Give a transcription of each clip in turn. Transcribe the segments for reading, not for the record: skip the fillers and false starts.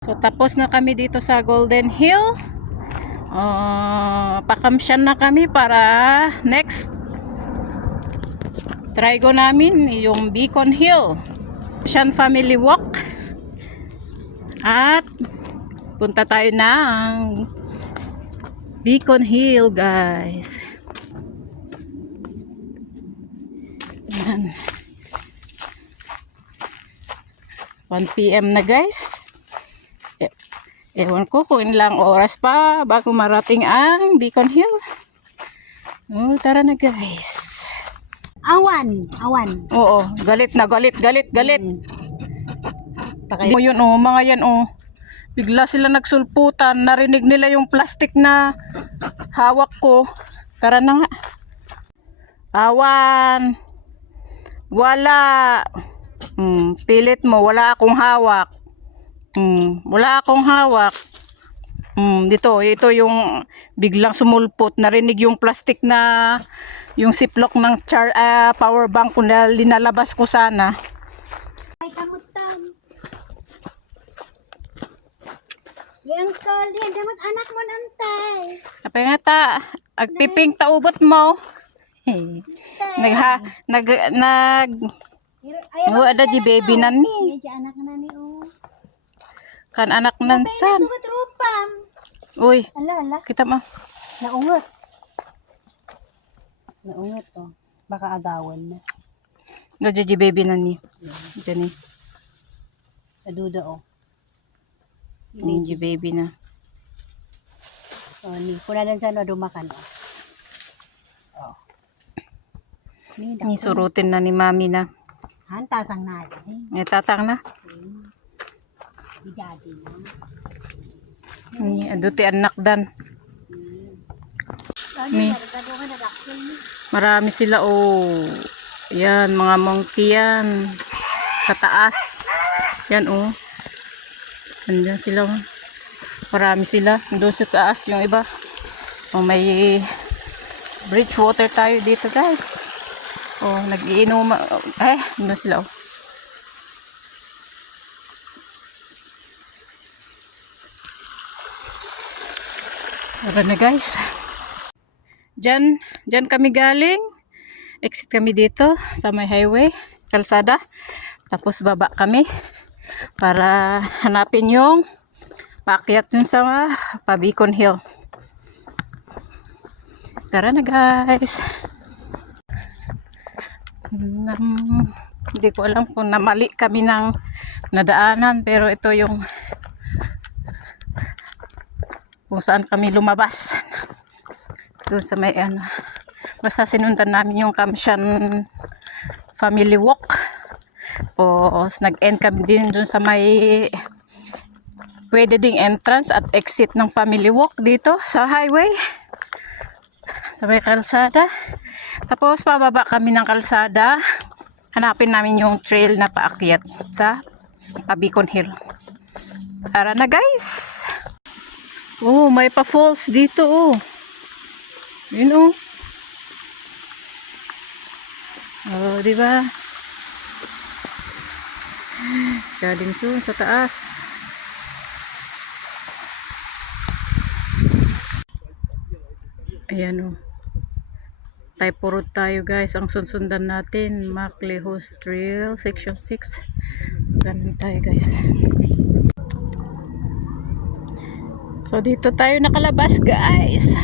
So tapos na kami dito sa Golden Hill. Pakamsyan na kami para next try go namin yung Beacon Hill. Shan Family Walk. At punta tayo ng Beacon Hill, guys. Yan. 1 PM na, guys. Ewan ko kung ilang oras pa bago marating ang Beacon Hill. Tara na, guys. Awan. Oo, galit. Mo yun, mga yan, bigla sila nagsulputan. Narinig nila yung plastic na hawak ko. Tara na nga. Awan. Wala. Pilit mo, wala akong hawak. Wala akong hawak. Ito yung biglang sumulpot. Narinig yung plastic na yung ziplock ng power bank kung linalabas ko sana. Ay, kamutan. Yang kali, damot anak mo nantay. Apay nga ta, agpiping taubot mo. Ada di baby nan ni. Anak na ni Kan anak nan san. Sumat rupam. Uy, Ala. kita mah. Naungot Baka agawan na. Ada di baby nan ni. Diyan ni. Naduda Di baby na. Ni kuna dan sa dumakan. Ni surutin na ni mami na. Han tatang na. Tatang na. Idadi na. Ni aduti anak dan. Ni. Marami sila Yan, mga monkey yan. Sa taas. Yan Andiyan sila. Marami sila. Doon sa taas yung iba. May bridge water tayo dito, guys. Nag-iinom. Doon sila. Tara na, guys. Diyan kami galing. Exit kami dito sa may highway, kalsada. Tapos baba kami para hanapin yung paakyat dun sa Beacon Hill. Tara na, guys. Hindi ko alam kung namali kami ng nadaanan, pero ito yung kung saan kami lumabas. Doon sa may basta sinundan namin yung Kamsyan Family Walk. Nag-end kami din dun sa may pwede ding entrance at exit ng Family Walk dito sa highway. Sa may kalsada. Tapos pababa kami ng kalsada. Hanapin namin yung trail na paakyat sa Beacon Hill. Tara na, guys. May pa-falls dito Yun diba? Galing to sa taas. Ayan Type road tayo, guys. Ang sunsundan natin Maclehos Trail Section 6. Ganun tayo, guys. So dito tayo nakalabas, guys.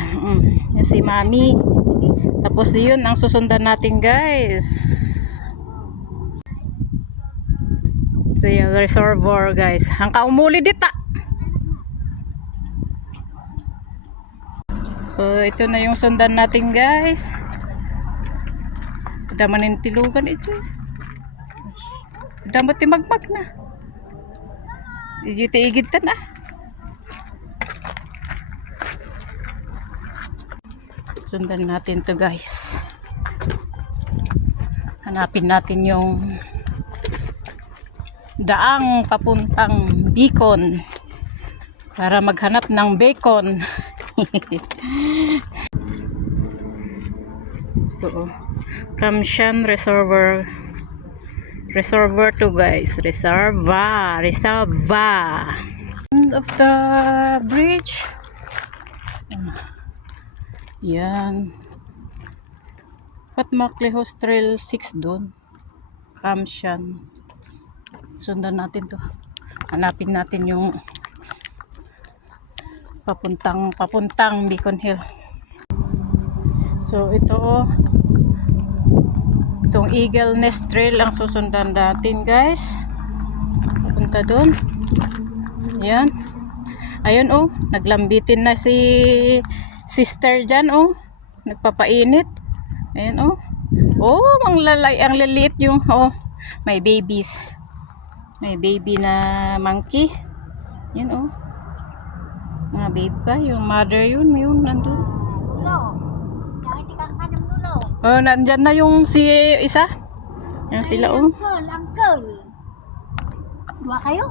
Yung si mami. Tapos yun ang susundan natin, guys. So yung reservoir, guys. Ang kaumuli dita. So ito na yung sundan natin, guys. Kadaman yung tilugan ito. Kadamot yung magmag na. Igit ta na. Sundan natin to, guys. Hanapin natin yung daang papuntang Beacon para maghanap ng bacon. Ito Kamsyan Reservoir to, guys. Reserva. End of the bridge. Yan. Pat Maclehos Trail 6 doon. Kamsyan. Sundan natin to. Hanapin natin yung papuntang Beacon Hill. So ito, itong Eagle Nest Trail ang susundan natin, guys. Papunta doon. Yan. Ayun oh, naglambitin na si sister dyan oh. Nagpapainit. Ayun oh. Oh, ang laliit yung oh, may babies. May baby na monkey. Yan oh. Mga baby pa, yung mother yun nandun. Lulo. Kaya hindi kang kanang lulo. Oh, nandyan na yung si isa. Yan sila oh. Uncle. Dua kayo?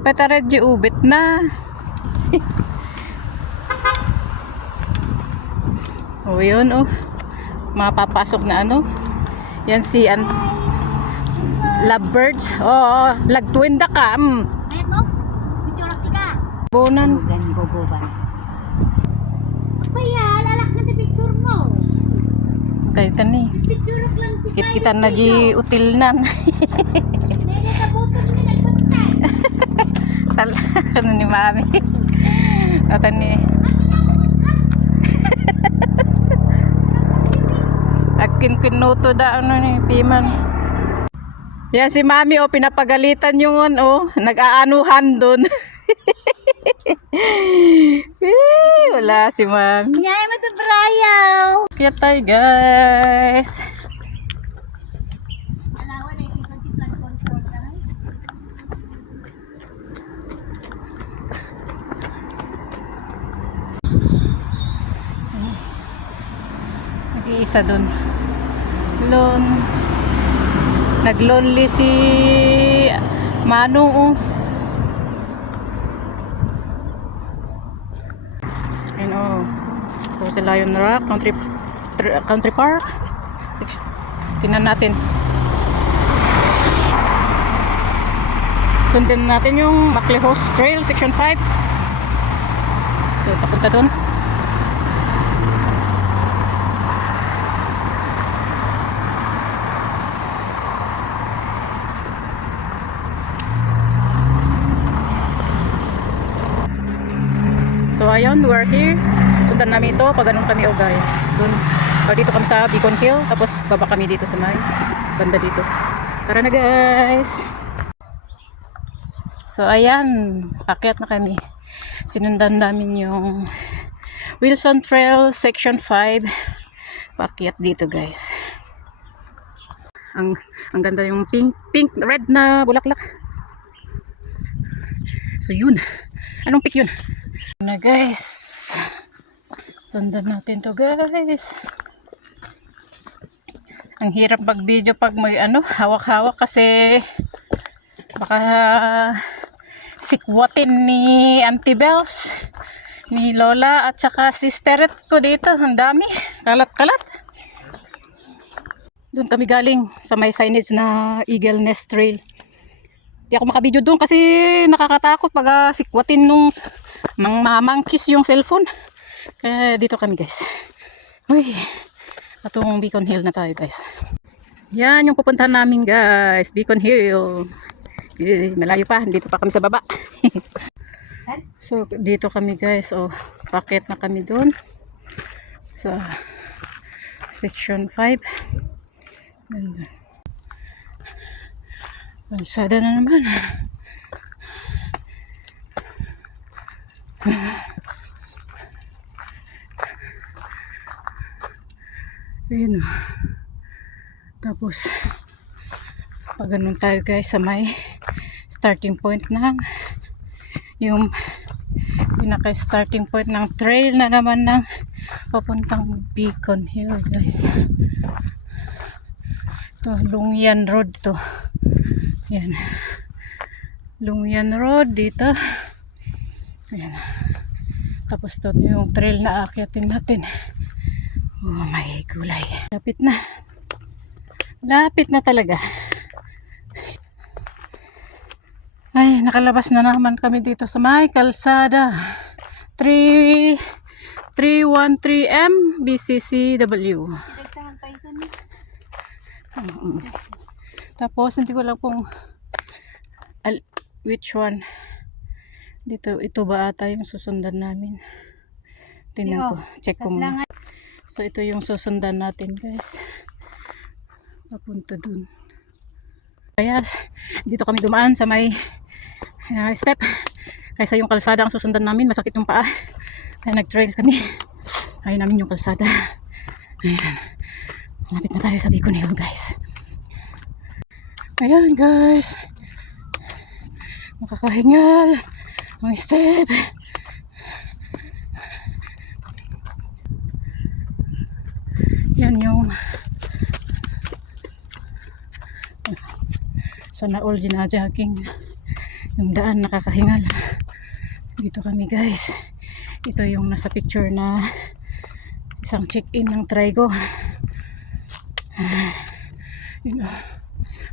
Petaredji ubit na. Oh, yun oh. Mapapasok na ano. Yan si lovebirds. Oh, lagtuin da ka. Ayat mo? Bicara sika. Bonan. Boban. Paya, lalak na picture mo. Tayo tani. Picture lang si Kita na di utilnan. Nene sa butong ni nagpunta. Talaga ni mami. Ata ni. Akin kinuto da ano ni Piman. Yan si mami oh, pinapagalitan yung oh, nag-aanuhan doon. Wala si mami. Nyay mo to Brayaw. Kaya tayo guys. Alawa na yung flood control ka na. Nag-iisa doon. Nag-lonely si Manong oh. Ayun oh. Ito si Lion Rock Country Park. Tingnan natin. Sundan natin yung Maclehos Trail Section 5. Ito, papunta doon. So ayun, we're here. Sundan namin ito pag ganun kami oh guys. Doon. Dito kami sa Beacon Hill. Tapos baba kami dito sa may banda dito. Tara na guys. So ayan, pakyat na kami. Sinundan namin yung Wilson Trail Section 5. Pakyat dito guys. Ang ganda yung pink, red na bulaklak. So yun. Anong pick yun? Na guys, sundan natin to guys. Ang hirap mag video pag may ano, hawak-hawak kasi baka sikwatin ni Auntie Bells, ni Lola at saka sisteret ko dito. Ang dami, kalat-kalat. Doon kami galing sa may signage na Eagle Nest Trail. Di ako makabidyo doon kasi nakakatakot pag sikwatin nung mamangkis yung cellphone. Kaya dito kami guys. Uy, atong Beacon Hill na tayo guys. Yan yung pupuntahan namin guys. Beacon Hill. Malayo pa, dito pa kami sa baba. So dito kami guys. Oh, packet na kami doon. Sa Section 5. Pansada na naman. Ayun o. Tapos pag ganun tayo guys sa may starting point ng yung pinaka starting point ng trail na naman ng papuntang Beacon Hill guys. Ito, Lungyan Road to. Yan. Lungyan Road dito. Ayan. Tapos to yung trail na aakyatin natin. Oh, may gulay. Lapit na. Lapit na talaga. Ay, nakalabas na naman kami dito sa may kalsada. 313M BCCW. Dagdahan pa isa ni. Tapos, hindi ko lang kung which one. Dito, ito ba ata yung susundan namin? Tingnan ko. Check ko muna. So, ito yung susundan natin, guys. Papunta dun. Kaya, dito kami dumaan sa may step. Kaysa yung kalsada ang susundan namin, masakit yung paa. Kaya nag-trail kami. Ayaw namin yung kalsada. Ayan. Malapit na tayo sa Beacon Hill, guys. Ayan, guys. Makakahingal. Ang step. Yan yung sana all ginajaging yung daan, nakakahingal. Dito kami, guys. Ito yung nasa picture na isang check-in ng Trigo. Yun o.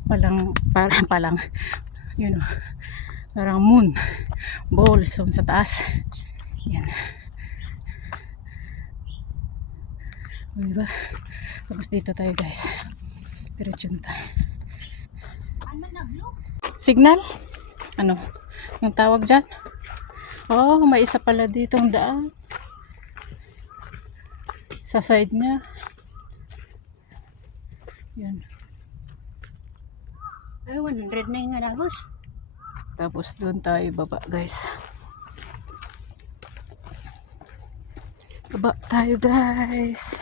Palang yun o. Parang moon balls sa taas. Yan. O, diba? Tapos dito tayo, guys. Diretso na tayo. Ano na blue? Signal? Ano? Yung tawag dyan? Oh, may isa pala ditong daan. Sa side niya. Yan. Ay, 100 na yung nalagos. Tapos doon tayo baba, guys. Baba tayo, guys.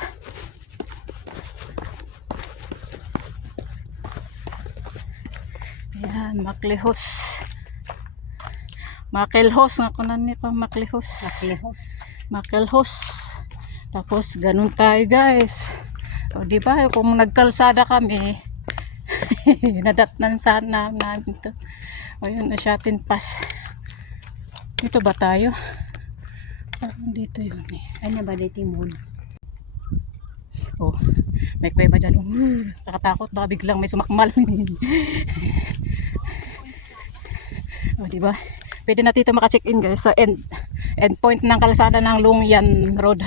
Ayan, Maklehos. Makelhos nga kunan ni pa Maklehos. Makelhos. Tapos ganun tayo, guys. O di ba kung nagkalsada kami, nadatnan sana namin to. O yun, na Shatin Pass. Dito ba tayo? Parang dito yun eh. Ano ba dito mo? Oh, may kuweba dyan. Nakatakot, baka biglang may sumakmal. O, diba? Pwede na dito maka-check-in, guys, sa end point ng kalsada ng Lungyan Road.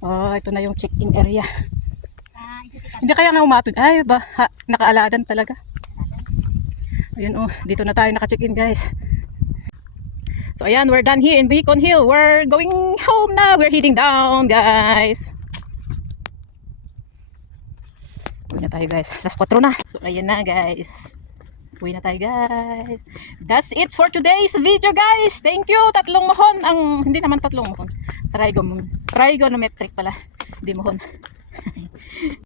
Oh, ito na yung check-in area. Hindi kaya nga umatod. Ay, ba? Nakaaladan talaga. Ayun, oh, dito na tayo naka-check-in, guys. So, ayan, we're done here in Beacon Hill. We're going home na. We're heading down, guys. Uwi na tayo, guys. Last 4 na. So, ayan na, guys. Uwi na tayo, guys. That's it for today's video, guys. Thank you. 3 mohon. Hindi naman 3 mohon. Trigonometric pala. Hindi mohon.